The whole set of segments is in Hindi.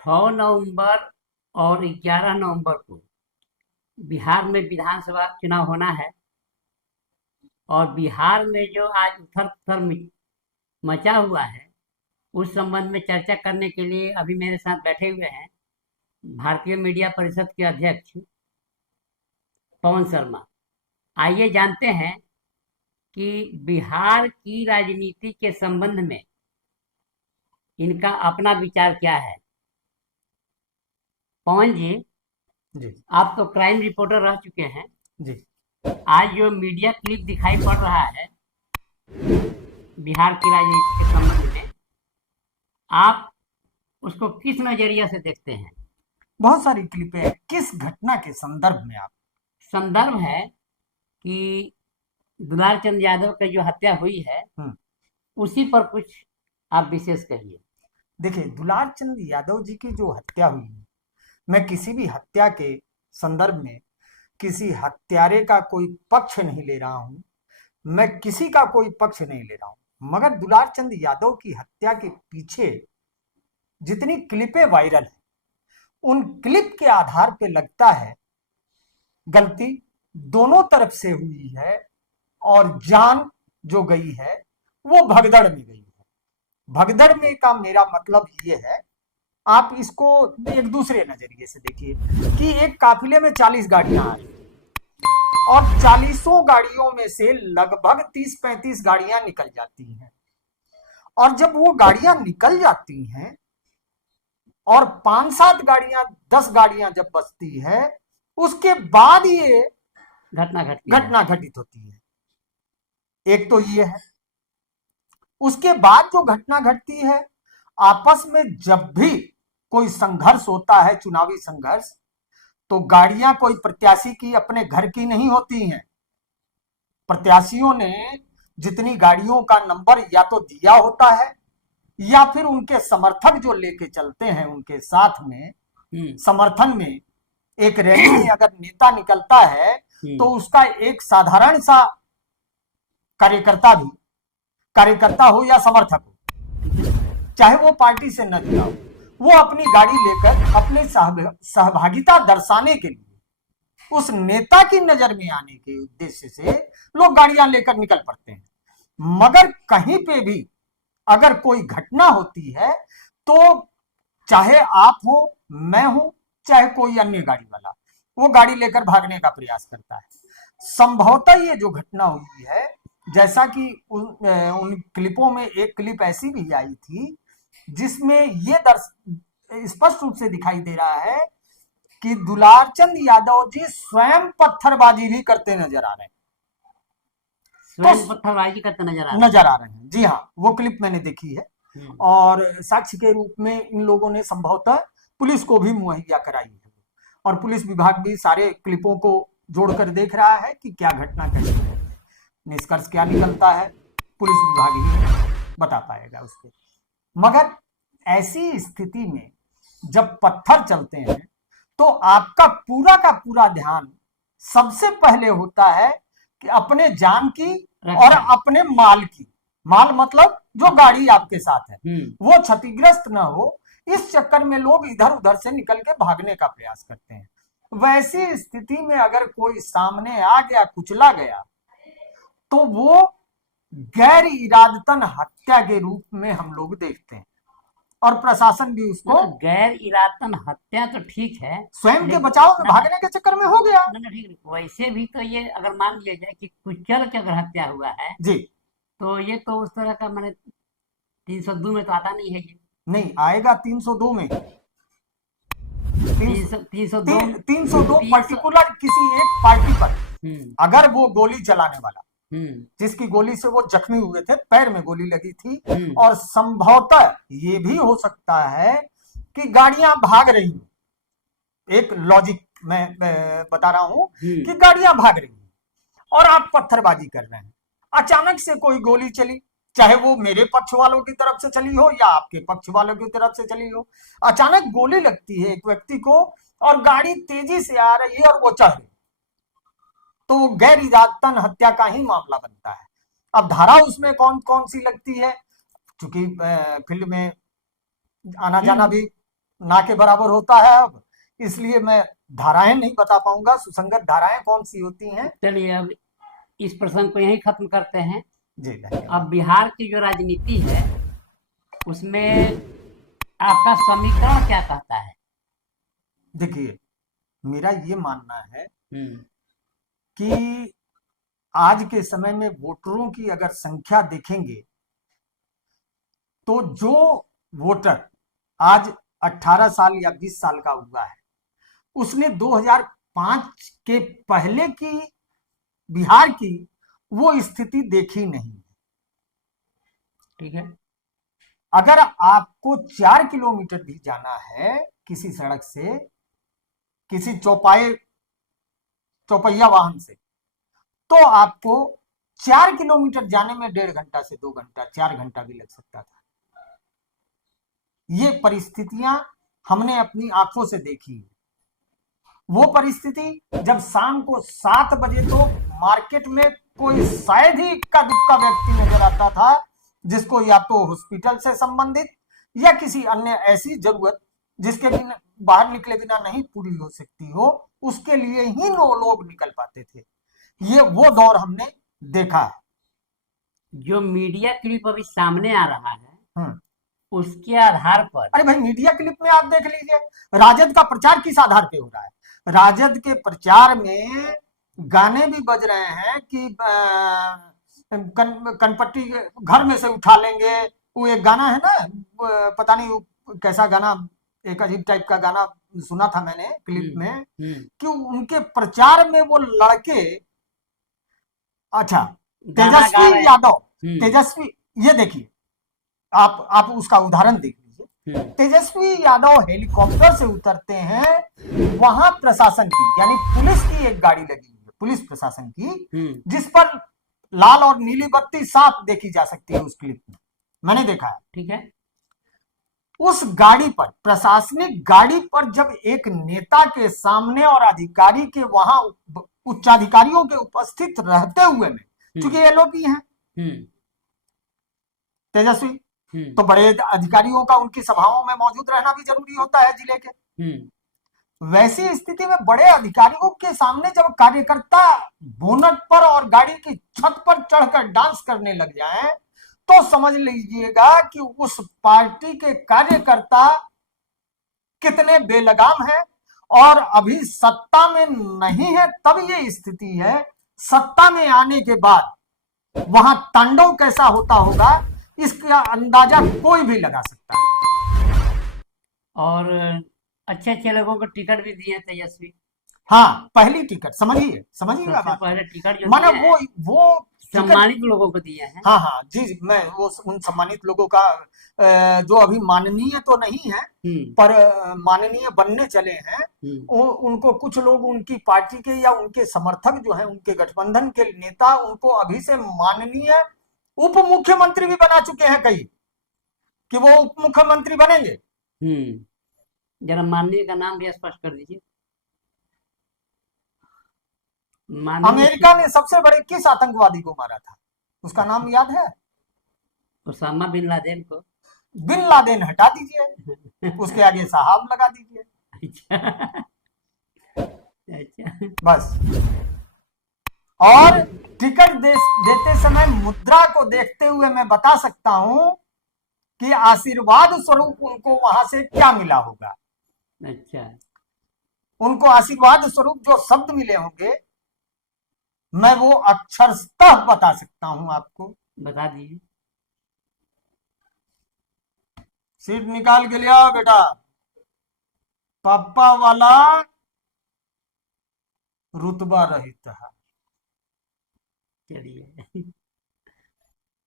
6 नवंबर और 11 नवंबर को बिहार में विधानसभा चुनाव होना है। और बिहार में जो आज उथल पुथल मचा हुआ है, उस संबंध में चर्चा करने के लिए अभी मेरे साथ बैठे हुए हैं भारतीय मीडिया परिषद के अध्यक्ष पवन शर्मा। आइए जानते हैं कि बिहार की राजनीति के संबंध में इनका अपना विचार क्या है। पवन जी, जी आप तो क्राइम रिपोर्टर रह चुके हैं। जी। आज जो मीडिया क्लिप दिखाई पड़ रहा है बिहार की राजनीति के संबंध में, आप उसको किस नजरिया से देखते हैं? बहुत सारी क्लिपें हैं। किस घटना के संदर्भ में आप? संदर्भ है कि दुलार चंद यादव की जो हत्या हुई है, हम्म, उसी पर कुछ आप विशेष कहिए। देखिए, दुलार चंद यादव जी की जो हत्या हुई है, मैं किसी भी हत्या के संदर्भ में किसी हत्यारे का कोई पक्ष नहीं ले रहा हूं। मैं किसी का कोई पक्ष नहीं ले रहा हूं, मगर दुलार चंद यादव की हत्या के पीछे जितनी क्लिपें वायरल हैं, उन क्लिप के आधार पे लगता है गलती दोनों तरफ से हुई है। और जान जो गई है वो भगदड़ में गई है। भगदड़ में का मेरा मतलब ये है, आप इसको एक दूसरे नजरिए से देखिए कि एक काफिले में 40 गाड़ियां आ रही और 40 गाड़ियों में से लगभग 30-35 गाड़ियां निकल जाती हैं। और जब वो गाड़ियां निकल जाती हैं और 5-7 गाड़ियां 10 गाड़ियां जब बचती है, उसके बाद ये घटना घटित होती है। एक तो ये है। उसके बाद जो घटना घटती है, आपस में जब भी कोई संघर्ष होता है, चुनावी संघर्ष, तो गाड़ियां कोई प्रत्याशी की अपने घर की नहीं होती हैं। प्रत्याशियों ने जितनी गाड़ियों का नंबर या तो दिया होता है या फिर उनके समर्थक जो लेके चलते हैं उनके साथ में समर्थन में एक रैली में अगर नेता निकलता है तो उसका एक साधारण सा कार्यकर्ता हो या समर्थक हो, चाहे वो पार्टी से न जुड़ा हो, वो अपनी गाड़ी लेकर अपनी सहभागिता दर्शाने के लिए उस नेता की नजर में आने के उद्देश्य से लोग गाड़ियां लेकर निकल पड़ते हैं। मगर कहीं पे भी अगर कोई घटना होती है तो चाहे आप हो, मैं हूं, चाहे कोई अन्य गाड़ी वाला, वो गाड़ी लेकर भागने का प्रयास करता है। संभवतः ये जो घटना हुई है, जैसा कि उन क्लिपों में एक क्लिप ऐसी भी आई थी जिसमें ये स्पष्ट रूप से दिखाई दे रहा है कि दुलारचंद यादव जी स्वयं पत्थरबाजी भी करते नजर आ रहे हैं। पत्थरबाजी करते नजर आ रहे हैं। जी हाँ, वो क्लिप मैंने देखी है और साक्ष्य के रूप में इन लोगों ने संभवतः पुलिस को भी मुहैया कराई है। और पुलिस विभाग भी सारे क्लिपों को जोड़कर देख रहा है कि क्या घटना कैसी है। निष्कर्ष क्या निकलता है पुलिस विभाग ही बता पाएगा उसके। मगर ऐसी स्थिति में जब पत्थर चलते हैं तो आपका पूरा का पूरा ध्यान सबसे पहले होता है कि अपने जान की और अपने माल की। माल मतलब जो गाड़ी आपके साथ है वो क्षतिग्रस्त ना हो, इस चक्कर में लोग इधर उधर से निकल के भागने का प्रयास करते हैं। वैसी स्थिति में अगर कोई सामने आ गया, कुचला गया, तो वो गैर इरादतन हत्या के रूप में हम लोग देखते हैं और प्रशासन भी उसको गैर इरादतन हत्या तो ठीक है, स्वयं के बचाव में भागने के चक्कर में हो गया। ठीक, वैसे भी तो ये अगर मान लिया जाए कि कुचल के अगर हत्या हुआ है जी, तो ये तो उस तरह का मैंने 302 में तो आता नहीं है। ये नहीं आएगा 302 में। 302 पर्टिकुलर किसी एक पार्टी पर अगर वो गोली चलाने वाला जिसकी गोली से वो जख्मी हुए थे, पैर में गोली लगी थी, और संभवतः ये भी हो सकता है कि गाड़ियां भाग रही, एक लॉजिक मैं बता रहा हूं कि गाड़ियां भाग रही और आप पत्थरबाजी कर रहे हैं, अचानक से कोई गोली चली, चाहे वो मेरे पक्ष वालों की तरफ से चली हो या आपके पक्ष वालों की तरफ से चली हो, अचानक गोली लगती है एक व्यक्ति को और गाड़ी तेजी से आ रही है और वो चढ़, तो वो गैर इरादतन हत्या का ही मामला बनता है। अब धारा उसमें कौन कौन सी लगती है, क्योंकि फील्ड में आना जाना भी ना के बराबर होता है अब, इसलिए मैं धाराएं नहीं बता पाऊंगा। सुसंगत धाराएं कौन सी होती हैं? चलिए अब इस प्रसंग को यहीं खत्म करते हैं। जी अब धन्यवाद। बिहार की जो राजनीति है उसमें आपका समीकरण क्या कहता है? देखिए, मेरा ये मानना है हम्म। कि आज के समय में वोटरों की अगर संख्या देखेंगे तो जो वोटर आज 18 साल या 20 साल का हुआ है, उसने 2005 के पहले की बिहार की वो स्थिति देखी नहीं। ठीक है। अगर आपको 4 किलोमीटर भी जाना है किसी सड़क से, किसी चौपहिया वाहन से, तो आपको 4 किलोमीटर जाने में 1.5 घंटा से 2 घंटा, 4 घंटा भी लग सकता था। ये परिस्थितियां हमने अपनी आंखों से देखी। वो परिस्थिति जब शाम को 7 बजे तो मार्केट में कोई शायद ही इक्का दुक्का व्यक्ति नजर आता था जिसको या तो हॉस्पिटल से संबंधित या किसी अन्य ऐसी जरूरत जिसके बिना बाहर निकले बिना नहीं पूरी हो सकती हो, उसके लिए ही लोग निकल पाते थे। ये वो दौर हमने देखा है। जो मीडिया क्लिप अभी सामने आ रहा है हम्म। उसके आधार पर अरे भाई, मीडिया क्लिप में आप देख लीजिए, राजद का प्रचार किस आधार पे हो रहा है? राजद के प्रचार में गाने भी बज रहे हैं कि कनपट्टी घर में से उठा लेंगे। वो एक गाना है ना, पता नहीं वो कैसा गाना, एक अजीब टाइप का गाना सुना था मैंने क्लिप में, कि उनके प्रचार में वो लड़के, अच्छा, गाना गा तेजस्वी रहे यादव, हैं। तेजस्वी, ये देखिए, आप उसका उदाहरण देख लीजिए। तेजस्वी यादव हेलीकॉप्टर से उतरते हैं, वहां प्रशासन की यानी पुलिस की एक गाड़ी लगी हुई है, पुलिस प्रशासन की, जिस पर लाल और नीली बत्ती साफ देखी जा सकती है उस क्लिप में, मैंने देखा है। ठीक है। उस गाड़ी पर, प्रशासनिक गाड़ी पर, जब एक नेता के सामने और अधिकारी के वहां उच्चाधिकारियों के उपस्थित रहते हुए में, चूंकि एलओपी हैं तेजस्वी, तो बड़े अधिकारियों का उनकी सभाओं में मौजूद रहना भी जरूरी होता है जिले के। वैसी स्थिति में बड़े अधिकारियों के सामने जब कार्यकर्ता बोनट पर और गाड़ी की छत पर चढ़कर डांस करने लग जाएं, तो समझ लीजिएगा कि उस पार्टी के कार्यकर्ता कितने बेलगाम हैं। और अभी सत्ता में नहीं है तब ये स्थिति है, सत्ता में आने के बाद वहां तांडव कैसा होता होगा इसका अंदाजा कोई भी लगा सकता है। और अच्छे अच्छे लोगों को टिकट भी दिए तेजस्वी। हाँ, पहली टिकट, समझिएगा सबसे बात, पहले टिकट जो माने दिए हैं वो सम्मानित लोगों को दिए हैं। हाँ हाँ जी जी, मैं वो उन सम्मानित लोगों का, जो अभी माननीय तो नहीं है पर माननीय बनने चले हैं, उनको कुछ लोग उनकी पार्टी के या उनके समर्थक जो हैं, उनके गठबंधन के नेता, उनको अभी से माननीय उप मुख्यमंत्री भी बना चुके हैं कई, कि वो उप मुख्यमंत्री बनेंगे। जरा माननीय का नाम भी स्पष्ट कर दीजिए। अमेरिका ने सबसे बड़े किस आतंकवादी को मारा था, उसका नाम याद है? उसामा बिन लादेन को। बिन लादेन हटा दीजिए, उसके आगे साहब लगा दीजिए। अच्छा। बस। और टिकट देते समय मुद्रा को देखते हुए मैं बता सकता हूं कि आशीर्वाद स्वरूप उनको वहां से क्या मिला होगा। अच्छा। उनको आशीर्वाद स्वरूप जो शब्द मिले होंगे, मैं वो अक्षरशः बता सकता हूं आपको। बता दीजिए। सीट निकाल के लिया बेटा, पापा वाला रुतबा रहित है। चलिए,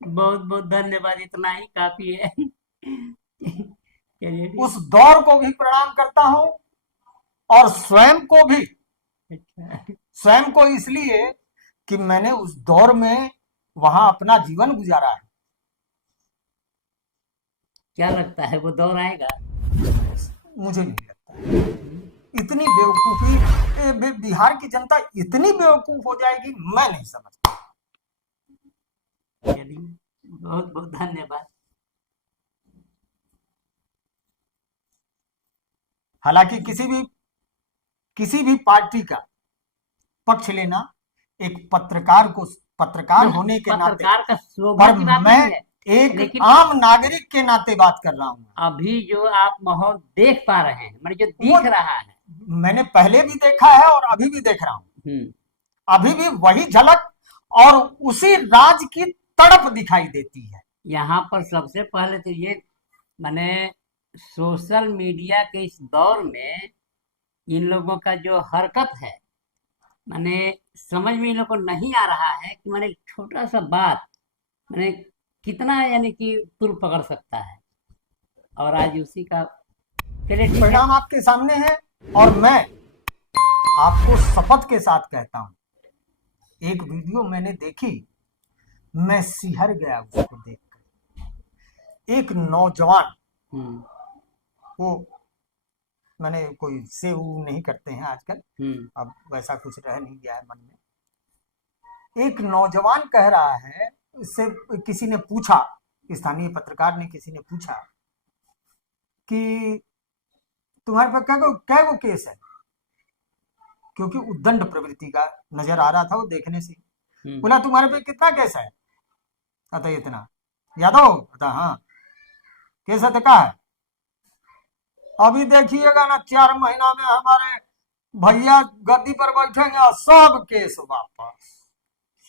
बहुत बहुत धन्यवाद, इतना ही काफी है। चलिए। उस दौर को भी प्रणाम करता हूं और स्वयं को भी। अच्छा। स्वयं को इसलिए कि मैंने उस दौर में वहां अपना जीवन गुजारा है। क्या लगता है वो दौर आएगा? मुझे नहीं लगता इतनी बेवकूफी बिहार की जनता इतनी बेवकूफ हो जाएगी, मैं नहीं समझता। चलिए, बहुत बहुत धन्यवाद। हालांकि किसी भी पार्टी का पक्ष लेना एक पत्रकार होने के नाते, पत्रकार का शोभा पर की बात मैं नहीं है, एक लेकिन आम नागरिक के नाते बात कर रहा हूँ। अभी जो आप माहौल देख पा रहे हैं, मतलब जो वो दिख रहा है, मैंने पहले भी देखा है और अभी भी देख रहा हूँ। अभी भी वही झलक और उसी राज की तड़प दिखाई देती है। यहाँ पर सबसे पहले तो ये माने सोशल मीडिया के इस दौर में इन लोगों का जो हरकत है, माने समझ में इन लोगों को नहीं आ रहा है कि माने छोटा सा बात माने कितना यानी कि तुल पकड़ सकता है। और आज उसी का चलिए ठीक है। परिणाम आपके सामने है और मैं आपको शपथ के साथ कहता हूं, एक वीडियो मैंने देखी, मैं सिहर गया उसको देखकर। एक नौजवान, वो मैंने कोई सेव नहीं करते हैं आजकल, अब वैसा कुछ रह नहीं गया है मन में। एक नौजवान कह रहा है, इससे किसी ने पूछा, स्थानीय पत्रकार ने किसी ने पूछा कि तुम्हारे पास क्या वो केस है, क्योंकि उद्दंड प्रवृत्ति का नजर आ रहा था वो देखने से। बोला तुम्हारे पे कितना केस है? अतः इतना। यादव? अतः हाँ। केस है तो क्या है? अभी देखिएगा ना, 4 महीना में हमारे भैया गद्दी पर बैठेंगे और सब केस वापस।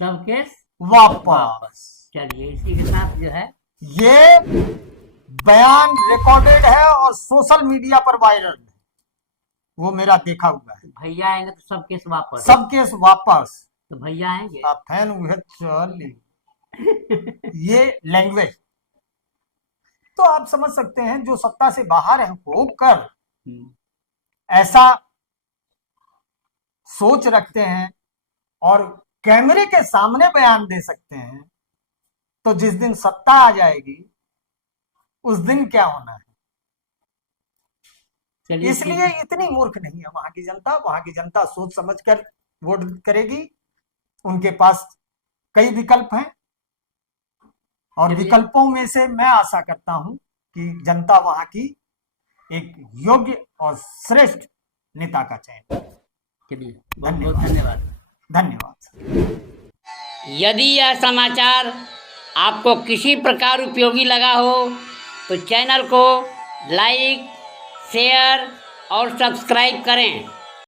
सब केस वापस। चलिए इसी के साथ जो है ये बयान रिकॉर्डेड है और सोशल मीडिया पर वायरल है, वो मेरा देखा हुआ है। भैया आएंगे तो सब केस वापस, सब केस वापस। तो भैया आएंगे आप फैन हुए चल ये लैंग्वेज तो आप समझ सकते हैं, जो सत्ता से बाहर है होकर ऐसा सोच रखते हैं और कैमरे के सामने बयान दे सकते हैं, तो जिस दिन सत्ता आ जाएगी उस दिन क्या होना है। इसलिए इतनी मूर्ख नहीं है वहां की जनता। वहां की जनता सोच समझकर वोट करेगी। उनके पास कई विकल्प हैं और विकल्पों में से मैं आशा करता हूं कि जनता वहां की एक योग्य और श्रेष्ठ नेता का चयन। चलिए बहुत धन्यवाद। धन्यवाद। यदि यह समाचार आपको किसी प्रकार उपयोगी लगा हो तो चैनल को लाइक, शेयर और सब्सक्राइब करें।